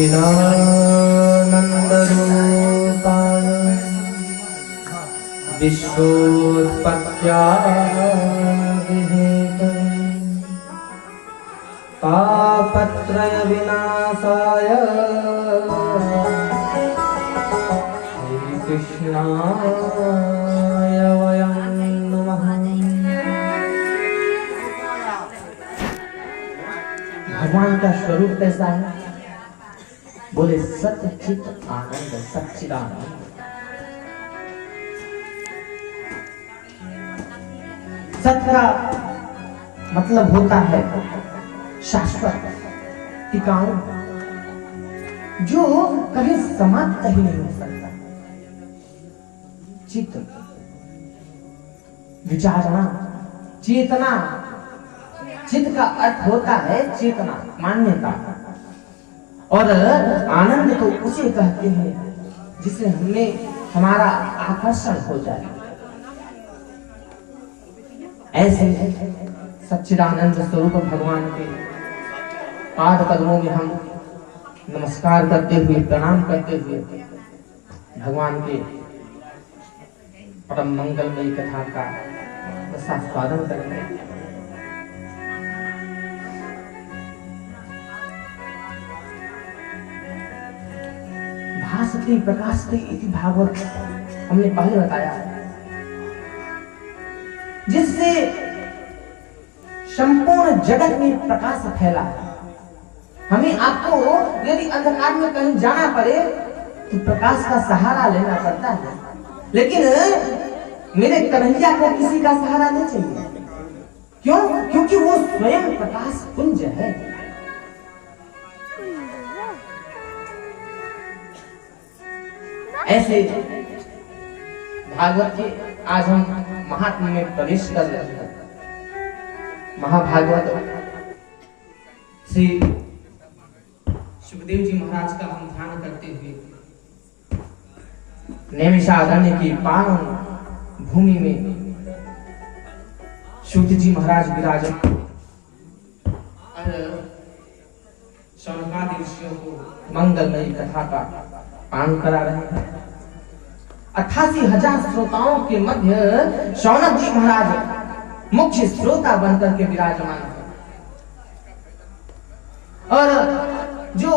सच्चिदानन्दरूपाय विश्वोत्पत्त्यादिहेतवे तापत्रयविनाशाय श्रीकृष्णाय वयं नमः। भगवान का स्वरूप कैसा है? बोले सत्य चित आनंद सच्चिदानंद। सत्य का मतलब होता है शाश्वत, टिकाऊ, जो कभी समाप्त ही नहीं हो सकता। चित्त, विचारना, चेतना। चित्त का अर्थ होता है चेतना, मान्यता। और आनंद तो उसे कहते हैं जिसे हमें हमारा आकर्षण हो जाए। ऐसे सच्चिदानंद स्वरूप भगवान के पाद पद्मों में हम नमस्कार करते हुए, प्रणाम करते हुए भगवान के परम मंगलमयी कथा का रसास्वादन करेंगे। भासते प्रकाशते इति भागवत हमने पहले बताया, जिससे संपूर्ण जगत में प्रकाश फैला है। हमें आपको यदि अंधकार में कहीं जाना पड़े तो प्रकाश का सहारा लेना पड़ता है, लेकिन मेरे कन्हैया को किसी का सहारा नहीं चाहिए। क्यों? क्योंकि वो स्वयं प्रकाश पुंज है। ऐसे भागवत के आज हम महात्म्य में प्रवेश कर रहे हैं। महाभागवत श्री सुखदेव जी महाराज का हम ध्यान करते हुए नैमिषारण्य की पावन भूमि में सूत जी महाराज विराजमान और शौनकादि ऋषियों को मंगलमयी कथा का पान करा रहे हैं। 88,000 श्रोताओं के मध्य शौनक जी महाराज मुख्य श्रोता बनकर के विराजमान है। और जो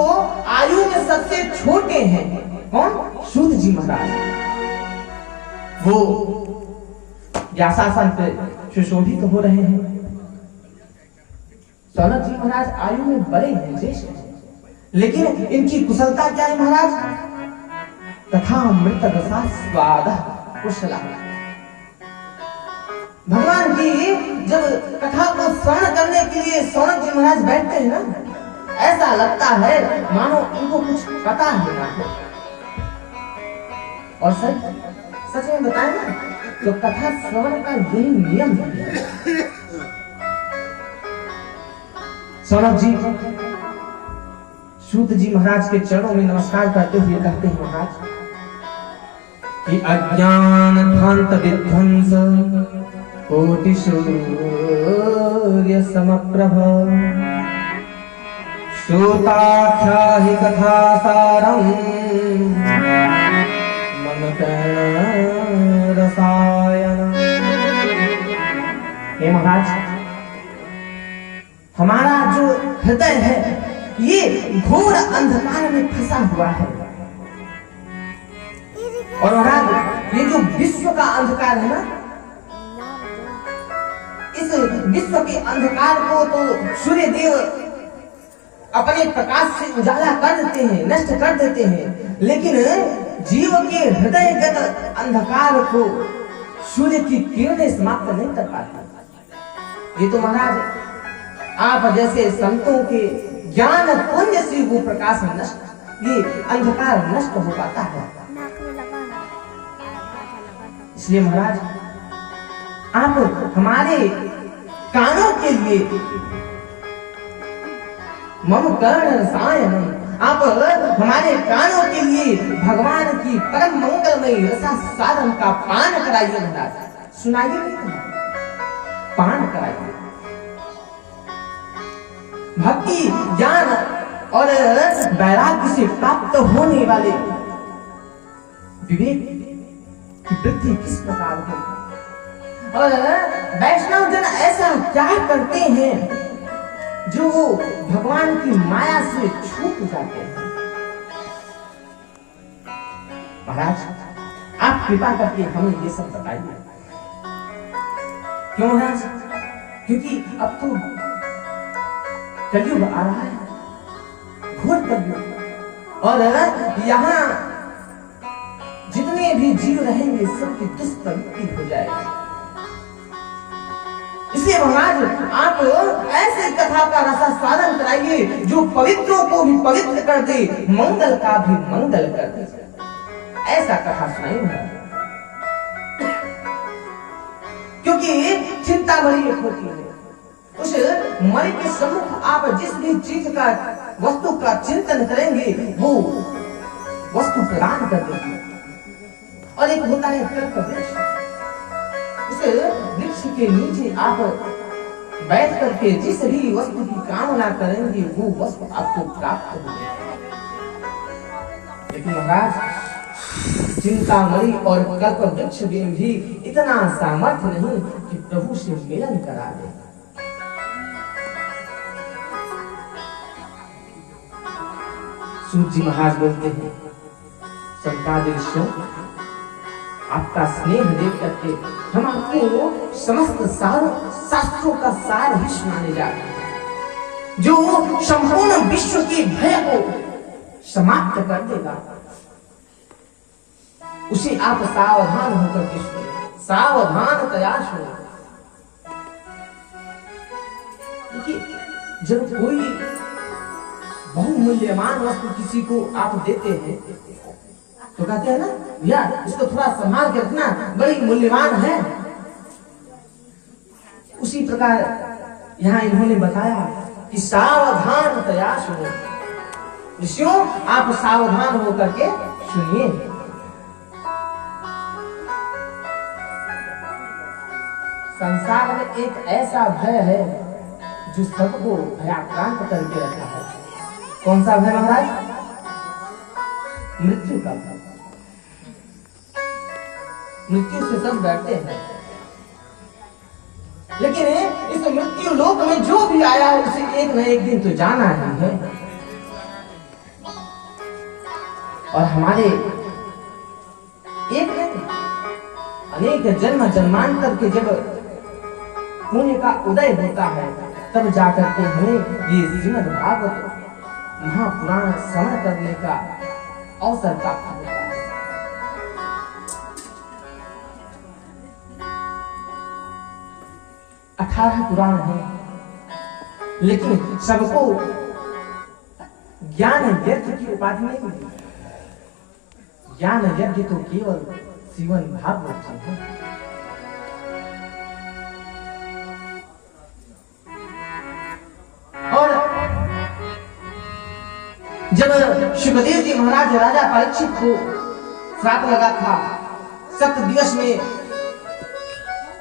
आयु में सबसे छोटे हैं, कौन? सूत जी महाराज। वो व्यासासन पे सुशोभित हो रहे हैं। शौनक जी महाराज आयु में बड़े हैं, ज्येष्ठ हैं, लेकिन इनकी कुशलता क्या है महाराज? तथा मृत रसास्वाद कुशला। भगवान की जब कथा को श्रवण करने के लिए शौनक जी महाराज बैठते हैं ना, ऐसा लगता है मानो इनको कुछ पता ही ना हो। और सच में बताएं ना, तो कथा श्रवण का यही नियम है। शौनक जी सूत जी महाराज के चरणों में नमस्कार करते हुए कहते हैं, महाराज कि अज्ञान ध्वंत विध्वंस कोटि सूर्य समप्रभ श्रोताख्याहि कथा सारं मम रसायन। हे महाराज, हमारा जो हृदय है ये घोर अंधकार में फंसा हुआ है। और महाराज, ये जो विश्व का अंधकार है ना, इस विश्व के अंधकार को तो सूर्य देव अपने प्रकाश से उजाला कर देते हैं, नष्ट कर देते हैं, लेकिन जीव के हृदयगत अंधकार को सूर्य की किरणें समाप्त नहीं कर पाती। ये तो महाराज आप जैसे संतों के ज्ञान पुण्य से वो प्रकाश नष्ट, ये अंधकार नष्ट हो पाता है। इसलिए महाराज आप हमारे कानों के लिए मम कर्ण रसायन, आप हमारे कानों के लिए भगवान की परम मंगलमयी रसास्वादन का पान कराइए महाराज। सुनाइए, पान कराइए। भक्ति ज्ञान और वैराग्य से प्राप्त होने वाले विवेक की वृद्धि किस प्रकार हो। और वैष्णव जन ऐसा क्या करते हैं जो भगवान की माया से छूट जाते हैं। महाराज आप कृपा करके हमें ये सब बताइए। क्यों महाराज? क्योंकि अब तो कलयुग आ रहा है, घोर कलयुग, और यहाँ जितने भी जीव रहेंगे सबकी दुष्प्रवृत्ति हो जाएगी। इसलिए महाराज आप ऐसे कथा का रसास्वादन कराइए जो पवित्रों को भी पवित्र कर दे, मंगल का भी मंगल कर दे। ऐसा कथा सुनाइए महाराज, क्योंकि चिंता बड़ी एक होती है। उस मणि के सम्मुख आप जिस भी चीज का वस्तु का चिंतन करेंगे वो वस्तु प्रदान कर देगी। और एक होता है कल्प वृक्ष, उस वृक्ष के नीचे आप बैठ करके जिस भी वस्तु की कामना करेंगे वो वस्तु आपको प्राप्त होगी। लेकिन महाराज चिंतामणि और कल्प वृक्ष में भी इतना सामर्थ्य नहीं कि प्रभु से मिलन करा दे। सूत जी महाराज बोलते हैं, संतादेशों आपका स्नेह देख करके हम आपको समस्त शास्त्रों का सार ही सुनाने जा रहे हैं, जो संपूर्ण विश्व के भय को समाप्त कर देगा। उसे आप सावधान होकर के सुनिए, सावधान तैयार सुनिए। देखिए, जब कोई बहुमूल्यवान वस्तु किसी को आप देते हैं तो कहते हैं ना, यार इसको थोड़ा संभाल के रखना, बड़ी मूल्यवान है। उसी प्रकार यहाँ इन्होंने बताया कि सावधान तैयार सुनो। ऋषियों आप सावधान होकर के सुनिए। संसार में एक ऐसा भय है जो सबको भयाक्रांत करके रखा है। कौन सा भय महाराज? मृत्यु का भय। मृत्यु से सब डरते हैं, लेकिन इस मृत्यु लोक में जो भी आया है उसे एक न एक दिन तो जाना ही है। और हमारे एक नहीं अनेक जन्म जन्मांतर के जब पुण्य का उदय होता है तब जाकर के हमें ये श्रीमद् भागवत महापुराण श्रवण करने का अवसर प्राप्त होता है। 18 पुराण है, लेकिन सबको ज्ञान यज्ञ की उपाधि नहीं मिली। ज्ञान यज्ञ तो केवल श्रीमद् भागवत है। और जब सुखदेव जी महाराज राजा परीक्षित को श्राप लगा था, 7 दिवस में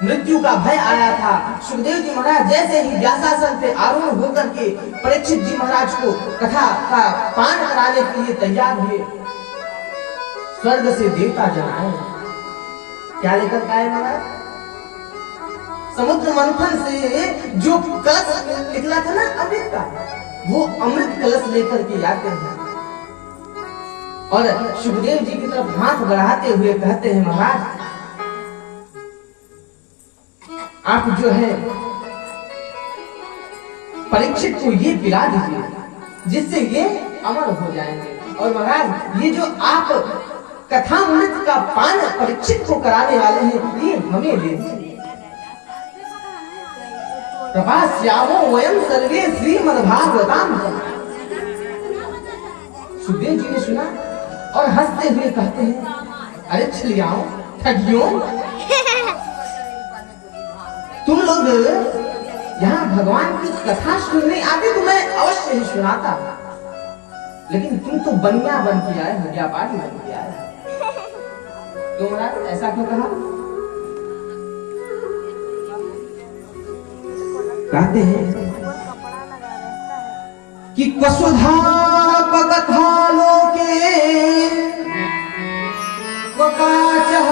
मृत्यु का भय आया था, सुखदेव जी महाराज जैसे ही व्यासासन पे आरूढ़ होकर के परीक्षित जी महाराज को कथा का पान कराने के लिए तैयार हुए, स्वर्ग से देवता जन आए। क्या लेकर आए महाराज? समुद्र मंथन से जो कलश निकला था ना अमृत का, वो अमृत कलश लेकर के आते हैं और सुखदेव जी की तरफ हाथ बढ़ाते हुए कहते हैं, महाराज आप जो है परीक्षित को ये पिला दीजिए जिससे ये अमर हो जाएंगे। और महाराज ये जो आप कथामृत का पान परीक्षित को कराने वाले हैं ये हमें ले दीजिए। प्रभास्यामो वयं सर्वे श्रीमद्भागवताम। सुखदेव जी ने सुना और हंसते हुए कहते हैं, अरे छलियाओं ठगियों, तुम लोग यहाँ भगवान की कथा सुनने आते तो मैं अवश्य ही सुनाता, लेकिन तुम तो बनिया बन के आए, व्यापारी बन के आए। तो महाराज ऐसा क्यों कहा? कहते हैं कि वसुधा कथालोके वकाचः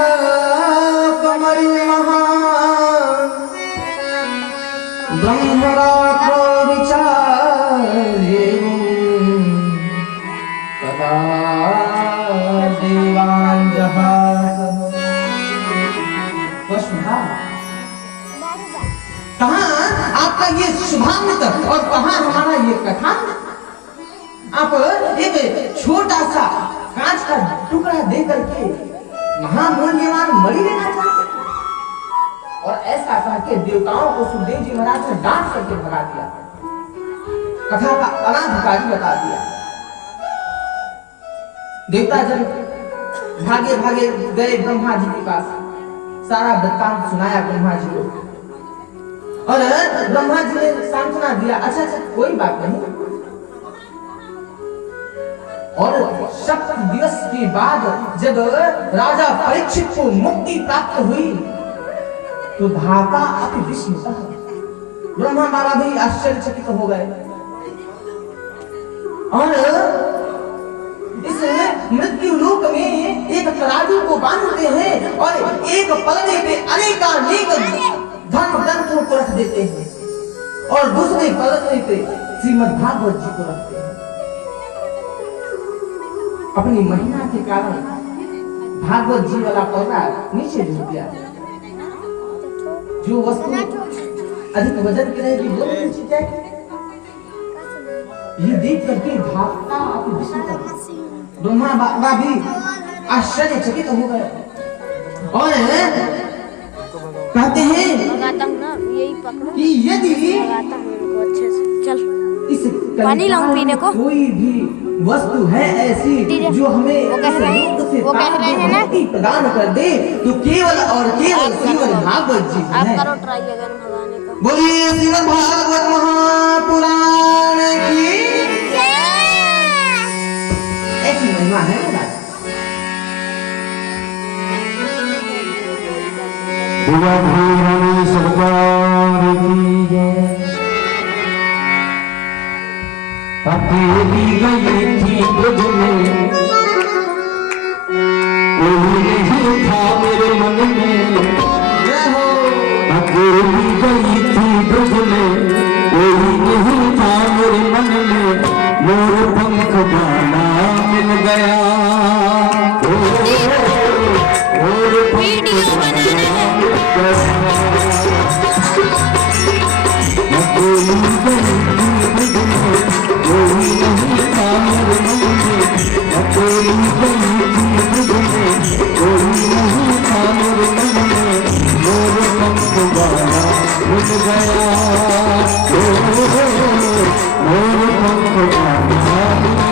कमरिमः ब्रह्मरात्रो विचार्येम तदा देवान् जहास। कहाँ आपका ये शुभामृत और कहाँ हमारा ये कथा? आप एक छोटा सा कांच का टुकड़ा दे करके महामूल्यवान मणि लेना चाहते हैं। और ऐसा कह के देवताओं को सुखदेव जी महाराज ने डांट करके भगा दिया, कथा का अनाधिकारी बता दिया। देवता जब भागे भागे गए ब्रह्मा जी के पास, सारा वृत्तांत सुनाया ब्रह्मा जी को, और ब्रह्मा जी ने सांत्वना दिया, अच्छा कोई बात नहीं। और 7 दिवस के बाद जब राजा परीक्षित को मुक्ति प्राप्त हुई तो धाता अति विस्मितः, ब्रह्मा बाबा भी आश्चर्यचकित हो गए। और इस मृत्यु लोक में एक तराजू को बांधते हैं और एक पलड़े पे अनेकानेक धर्म ग्रंथों को रख देते हैं और दूसरे पलड़े पे श्रीमद् भागवत जी को रखते हैं। अपनी महिमा के कारण भागवत जी वाला पलड़ा नीचे झुक गया। जो वस्तु अधिक वजन की रहेगी वो नीचे जाएगी। ये देख करके धाता अपनी विस्मित, ब्रह्मा बाबा भी आश्चर्यचकित हो गए और कहते हैं कि यदि इस पानी लाऊं पीने को? कोई भी वस्तु है ऐसी जो हमें वो कह रहे हैं ना प्रदान कर दे तो केवल और केवल श्रीमद् भागवत जी आप है। करो ट्राई अगर भगाने का। बोलिए श्रीमद् भागवत महापुराण की ऐसी महिमा है महाराज। सरकार की जय। अकेली गई थी ब्रज में, कोई नहीं था मेरे मन में। अकेली गई थी ब्रज में, कोई नहीं था मेरे मन में। मोर पंख बाला मिल गया, मोर पंख बाला मिल गया। अकेली गई थी ब्रज में, कोई नहीं था मेरे मन में। अकेली गई थी ब्रज में, कोई नहीं था मेरे मन में। मोर पंख बाला मिल गया, मोर पंख बाला मिल गया।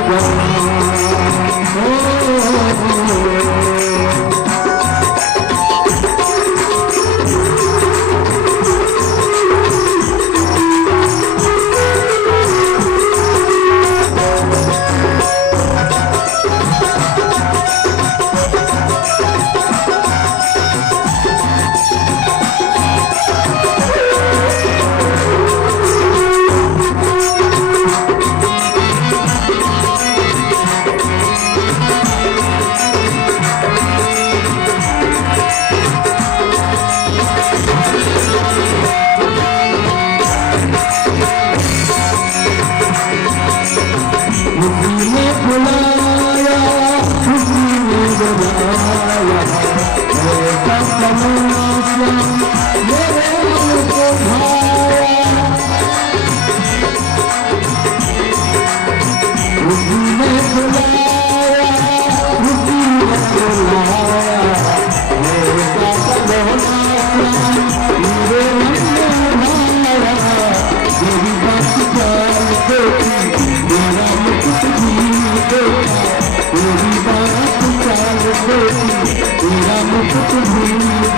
तेरा मुकुट भी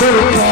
देखा,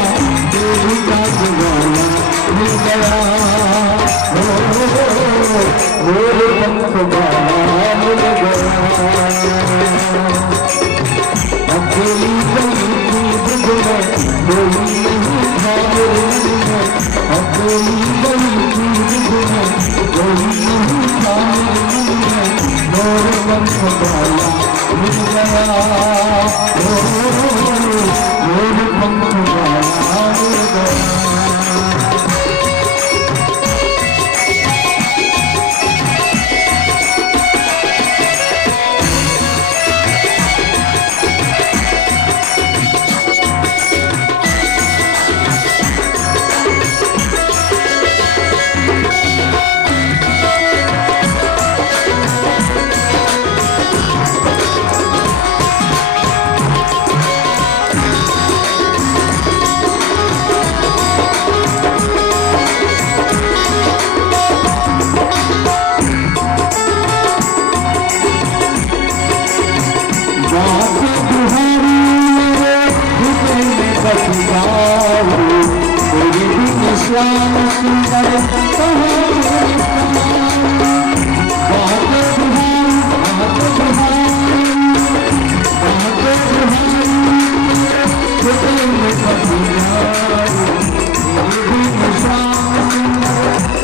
श्याम सुंदर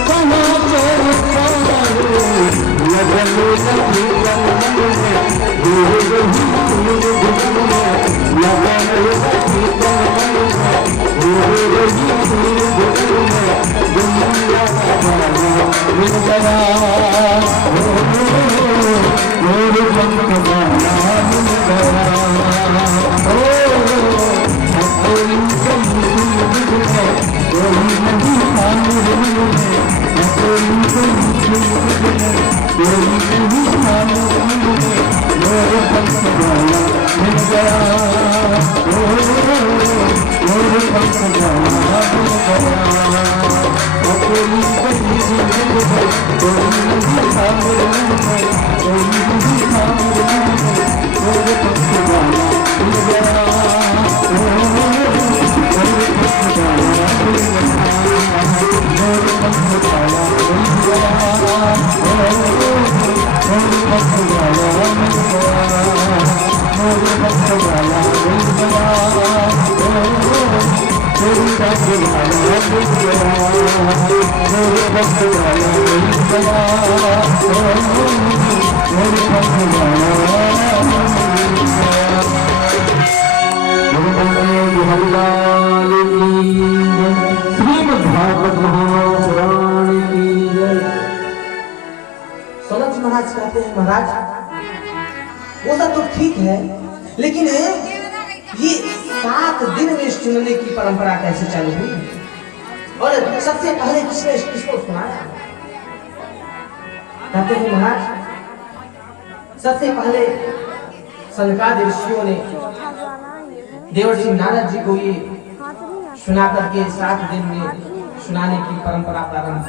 कहाँ तेरे सनत जी महाराज कहते हैं महाराज वो सब तो ठीक है, लेकिन ये 7 दिन में सुनने की परंपरा कैसे चालू हुई और सबसे पहले किसको सुनाया? कहते हैं महाराज सबसे पहले सनकादिक ऋषियों ने देवर्षि नारद जी को ये सुना करके 7 दिन में सुनाने की परंपरा प्रारंभ